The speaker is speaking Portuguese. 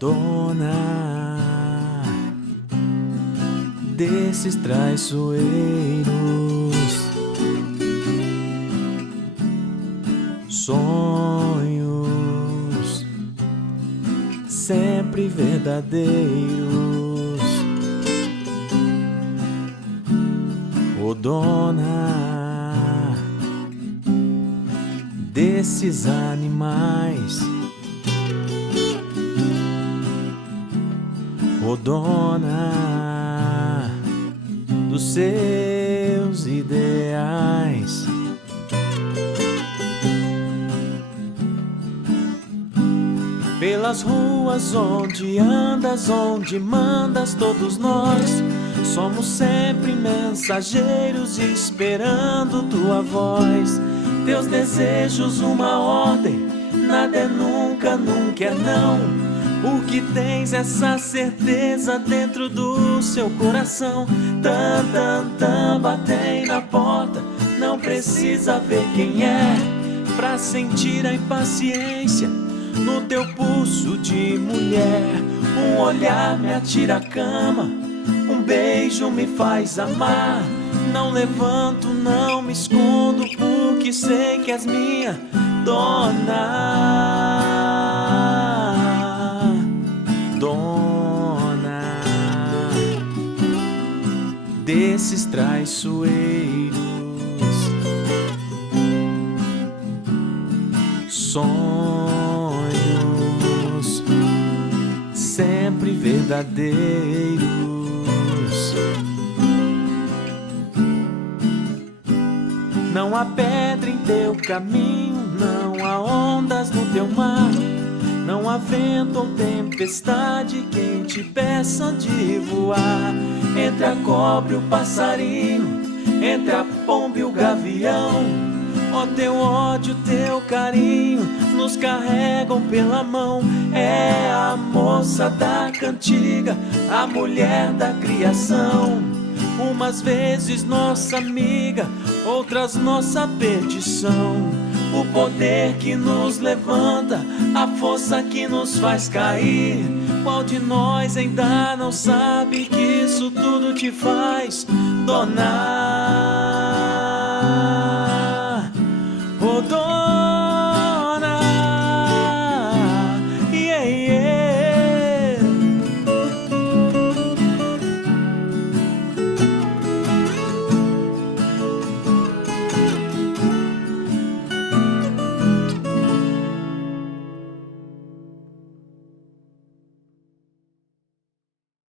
Dona desses traiçoeiros, sonhos sempre verdadeiros. Ô dona desses animais, ô dona dos seus ideais, pelas ruas onde andas, onde mandas, todos nós somos sempre mensageiros esperando tua voz. Teus desejos uma ordem, nada é nunca, nunca é não, porque tens essa certeza dentro do seu coração. Tan, tan, tan, batem na porta, não precisa ver quem é pra sentir a impaciência no teu pulso de mulher. Um olhar me atira a cama, um beijo me faz amar. Não levanto, não me escondo, porque sei que és minha dona. Dona desses traiçoeiros, sonhos sempre verdadeiros. Não há pedra em teu caminho, não há ondas no teu mar, não há vento ou tempestade que te peça de voar. Entre a cobra e o passarinho, entre a pomba e o gavião, ó teu ódio, teu carinho nos carregam pela mão. É a moça da cantiga, a mulher da criação, umas vezes nossa amiga, outras nossa perdição. O poder que nos levanta, a força que nos faz cair. Qual de nós ainda não sabe que isso tudo te faz dona?